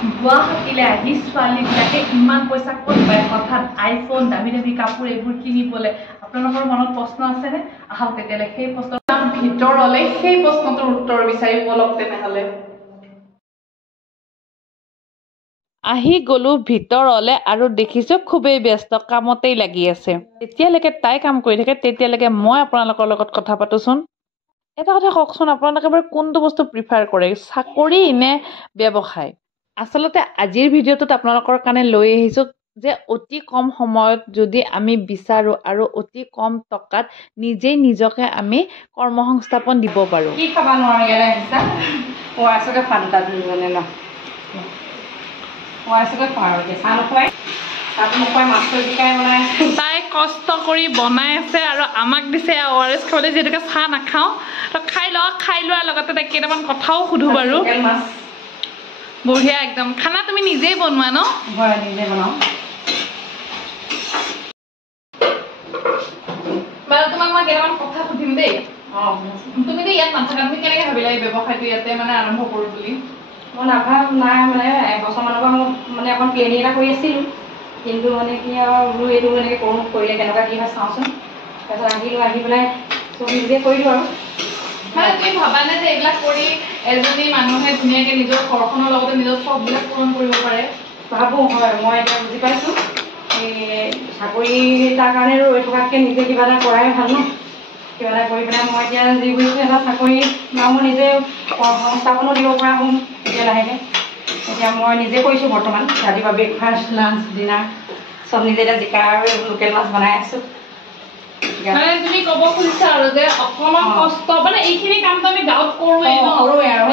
গুৱাহাটীলৈ আহি ছোৱালীবিলাকে ইমান পইচা ক'ত পায় হঠাৎ আইফোন দামী দামী কাপোৰ এইবোৰ কিনিবলৈ আপোনালোকৰ মনত প্ৰশ্ন আছেনে আহক তেতিয়ালে সেই প্ৰশ্নৰ ভিতৰলৈ সেই প্ৰশ্নটোৰ উত্তৰ বিচাৰি বলক তেনেহ'লে আহি গলো ভিতৰলে আৰু দেখিছো খুবেই ব্যস্ত কামতেই লাগি আছে তেতিয়ালৈকে তাই কাম কৰি থাকে তেতিয়ালৈকে মই আপোনালোকৰ লগত কথা পাতোচোন এটা কথা কওকচোন আপোনালোকে বাৰু কোনটো বস্তু প্ৰিফাৰ কৰে চাকৰি নে ব্যৱসায় আচলতে আজিৰ ভিডিঅ'টোত আপোনালোকৰ কাৰণে লৈ আহিছো যে অতি কম সময়ত যদি আমি বিচাৰো আৰু অতি কম টকাত নিজেই নিজকে আমি কৰ্মসংস্থাপন দিব পাৰো কি খাবা নোৱাৰো ইয়ালে আহিছা ওৱাইছকে ফান্তা দুজনে ন ওৱাইছকে পাৰোকে চাহ নোখোৱাই তাত নোখোৱাই মাছৰ জিকাই বনাই তাই কষ্ট কৰি বনাই আছে আৰু আমাক দিছে ORS খাবলৈ যিহেতুকে চাহ নাখাওঁ তো খাই লোৱাৰ লগতে তাই কেইটামান কথাও সুধো বাৰু মাছ বঢ়িয়া একদম খানা তুমি নিজেই বনোৱা ন হয় নিজে বনাওঁ বাৰু তোমাক মই কেইটামান কথা সুধিম দেই তুমি যে ইয়াত নাথাকা তুমি কেনেকৈ ভাবিলা এই ব্যৱসায়টো ইয়াতে মানে আৰম্ভ কৰোঁ বুলি মই নাভাব নাই মানে এবছৰমানৰ পৰা মই মানে অকণ প্লেনিং এটা কৰি আছিলোঁ কিন্তু মানে কি আৰু এইটো এনেকৈ কৰোঁ কৰিলে কেনেকুৱা কি হয় চাওঁচোন তাৰপিছত আহি পেলাই চব নিজে কৰিলোঁ আৰু মানে তুমি ভাবানে যে এইবিলাক কৰি এজনী মানুহে ধুনীয়াকৈ নিজৰ ঘৰখনৰ লগতে নিজৰ চববিলাক পূৰণ কৰিব পাৰে ভাবোঁ হয় মই এতিয়া বুজি পাইছোঁ এই চাকৰি তাৰ কাৰণে ৰৈ থকাতকৈ নিজে কিবা এটা কৰাই ভাল ন কিবা এটা কৰি পেলাই মই এতিয়া যি বুজিছোঁ এটা চাকৰি বা মই নিজে সংস্থাপনো দিব পৰা হ'ম এতিয়া লাহেকৈ এতিয়া মই নিজে কৰিছোঁ বৰ্তমান ৰাতিপুৱা ব্ৰেকফাষ্ট লাঞ্চ ডিনাৰ চব নিজে এতিয়া জিকা আৰু লোকেল মাছ বনাই আছোঁ মানে তুমি ক'ব খুজিছা আৰু যে অকণমান কষ্ট মানে এইখিনি কামটো আমি গাঁৱত কৰোঁৱেই ন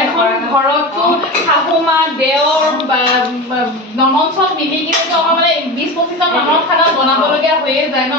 এখন ঘৰতো শাহু মা দেওৰ ননদ চব মিলি কিনে অকণ মানে 20-25জন মানুহৰ খানা বনাবলগীয়া হৈয়ে যায় ন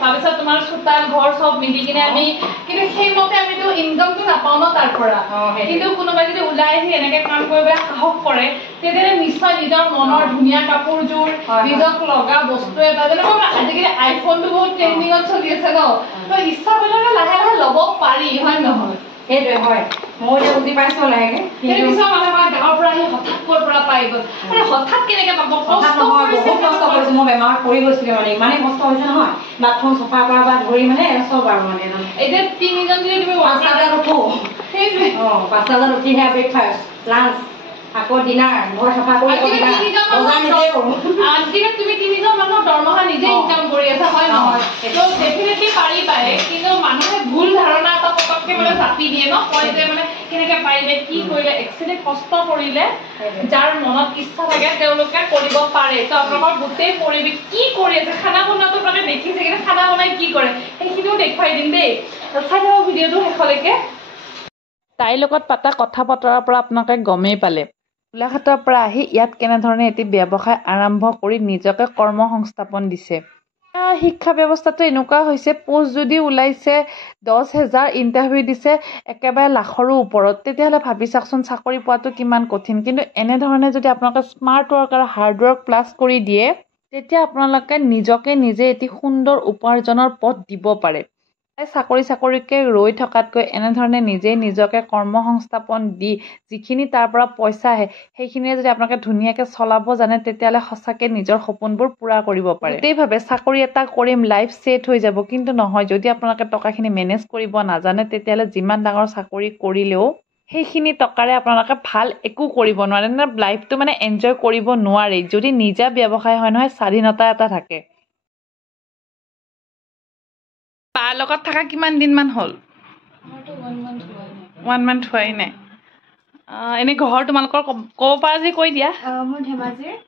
তাৰপিছত তোমাৰ চোতাল ঘৰ চব মিলি কিনে আমি কিন্তু সেইমতে আমিতো ইনকামটো নাপাওঁ ন তাৰ পৰা কিন্তু কোনোবাই যদি ওলাই আহি এনেকৈ কাম কৰিবলৈ সাহস কৰে তেতিয়াহ'লে নিশ্চয় নিজৰ মনৰ ধুনীয়া কাপোৰযোৰ নিজক লগা বস্তু এটা যেনেকুৱা আজিকালি আইফোনটো বহুত ট্ৰেণ্ডিঙত চলি আছে ন তো ইচ্ছা কৰিলে লাহে লাহে ল'ব পাৰি হয় নহয় সেইটোৱে হয় মই এতিয়া বুজি পাইছোঁ লাহেকৈ কিন্তু কিছুমান মানুহে মানে গাঁৱৰ পৰা আহি হঠাৎ ক'ৰ পৰা পাই গ'ল মানে হঠাৎ কেনেকৈ পাব হঠাৎ নহয় বহুত কষ্ট কৰিছোঁ মই বেমাৰত পৰি গৈছিলোঁ মানে ইমানেই কষ্ট হৈছে নহয় বাথৰুম চফা কৰা পৰা ধৰি মানে চব আৰু মানে এতিয়া 3জন যদি তুমি 5টা বজাত উঠোঁ সেইটোৱে 5টা বজাত উঠি সেয়া ব্ৰেকফাষ্ট লাঞ্চ আকৌ ডিনাৰ ঘৰ চাফা কৰি আজিকালি তুমি 3জন মানুহৰ দৰমহা নিজে ইনকাম কৰি আছা হয় নহয় তো ডেফিনেটলি পাৰিবাই কিন্তু মানুহে ভুল ধাৰণা এটা পটককৈ মানে জাপি দিয়ে ন কয় যে মানে কেনেকৈ পাৰিলে কি কৰিলে একচুৱেলি কষ্ট কৰিলে যাৰ মনত ইচ্ছা থাকে তেওঁলোকে কৰিব পাৰে তো আপোনালোকৰ গোটেই পৰিৱেশ কি কৰি আছে খানা বনোৱাটো মানে দেখিছে কিন্তু খানা বনাই কি কৰে সেইখিনিও দেখুৱাই দিম দেই চাই থাকক ভিডিঅ'টো শেষলৈকে তাইৰ লগত পাতা কথা বতৰাৰ পৰা আপোনালোকে গমেই পালে গোলাঘাটৰ পৰা আহি ইয়াত কেনেধৰণে এটি ব্যৱসায় আৰম্ভ কৰি নিজকে কৰ্মসংস্থাপন দিছে শিক্ষা ব্যৱস্থাটো এনেকুৱা হৈছে পোষ্ট যদি ওলাইছে 10,000 ইণ্টাৰভিউ দিছে একেবাৰে লাখৰো ওপৰত তেতিয়াহ'লে ভাবি চাওকচোন চাকৰি পোৱাটো কিমান কঠিন কিন্তু এনেধৰণে যদি আপোনালোকে স্মাৰ্ট ৱৰ্ক আৰু হাৰ্ড ৱৰ্ক প্লাছ কৰি দিয়ে তেতিয়া আপোনালোকে নিজকে নিজে এটি সুন্দৰ উপাৰ্জনৰ পথ দিব পাৰে চাকৰিকে ৰৈ থকাতকৈ এনেধৰণে নিজেই নিজকে কৰ্মসংস্থাপন দি যিখিনি তাৰ পৰা পইচা আহে সেইখিনিয়ে যদি আপোনালোকে ধুনীয়াকৈ চলাব জানে তেতিয়াহ'লে সঁচাকৈ নিজৰ সপোনবোৰ পূৰা কৰিব পাৰে গোটেইভাৱে চাকৰি এটা কৰিম লাইফ ছেট হৈ যাব কিন্তু নহয় যদি আপোনালোকে টকাখিনি মেনেজ কৰিব নাজানে তেতিয়াহ'লে যিমান ডাঙৰ চাকৰি কৰিলেও সেইখিনি টকাৰে আপোনালোকে ভাল একো কৰিব নোৱাৰে লাইফটো মানে এনজয় কৰিব নোৱাৰে যদি নিজা ব্যৱসায় হয় নহয় স্বাধীনতা এটা থাকে তাৰ লগত থকা কিমান দিনমান হ'ল 1 month হোৱাই নাই এনে ঘৰ তোমালোকৰ ক'ব পাৰা যে কৈ দিয়া মোৰ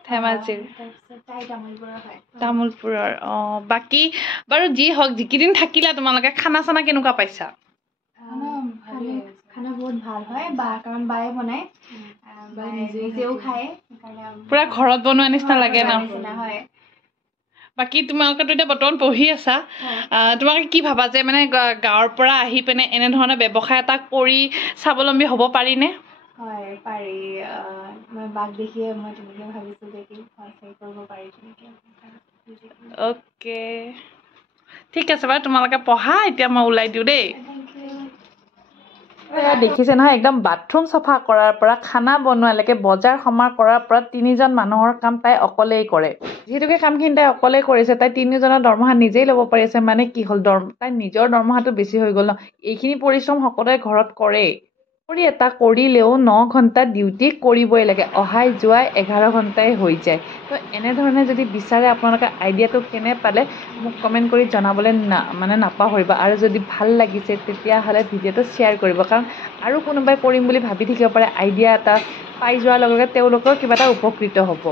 ধেমাজিৰ তামোলপুৰৰ বাকী বাৰু যি হওক যিকেইদিন থাকিলা তোমালোকে খানা চানা কেনেকুৱা পাইছা খানা বহুত ভাল হয় কাৰণ বায়ে বনায় নিজেও খায় পুৰা ঘৰত বনোৱা নিচিনা লাগে ন হয় বাকী তোমালোকেতো এতিয়া বৰ্তমান পঢ়ি আছা তোমালোকে কি ভাবা যে মানে গাঁৱৰ পৰা আহি পিনে এনেধৰণৰ ব্যৱসায় এটা কৰি স্বাৱলম্বী হ'ব পাৰিনে হয় পাৰি মই বাক দেখিয়ে মই তেনেকৈ ভাবিছোঁ যে কি কৰিব পাৰি অ'কে ঠিক আছে বাৰু তোমালোকে পঢ়া এতিয়া মই ওলাই দিওঁ দেই দেখিছে নহয় একদম বাথৰুম চাফা কৰাৰ পৰা খানা বনোৱালৈকে বজাৰ সমাৰ কৰাৰ পৰা 3জন মানুহৰ কাম তাই অকলেই কৰে যিহেতুকে কামখিনি তাই অকলেই কৰিছে তাই 3জনৰ দৰমহা নিজেই ল'ব পাৰিছে মানে কি হ'ল তাই নিজৰ দৰমহাটো বেছি হৈ গ'ল ন এইখিনি পৰিশ্ৰম সকলোৱে ঘৰত কৰে কৰি এটা কৰিলেও 9 ঘণ্টা ডিউটি কৰিবই লাগে অহাই যোৱাই 11 ঘণ্টাই হৈ যায় তো এনেধৰণে যদি বিচাৰে আপোনালোকে আইডিয়াটো কেনে পালে মোক কমেণ্ট কৰি জনাবলৈ নাপাহৰিব আৰু যদি ভাল লাগিছে তেতিয়াহ'লে ভিডিঅ'টো শ্বেয়াৰ কৰিব কাৰণ আৰু কোনোবাই কৰিম বুলি ভাবি থাকিব পাৰে আইডিয়া এটা পাই যোৱাৰ লগে লগে তেওঁলোকৰ কিবা এটা উপকৃত হ'ব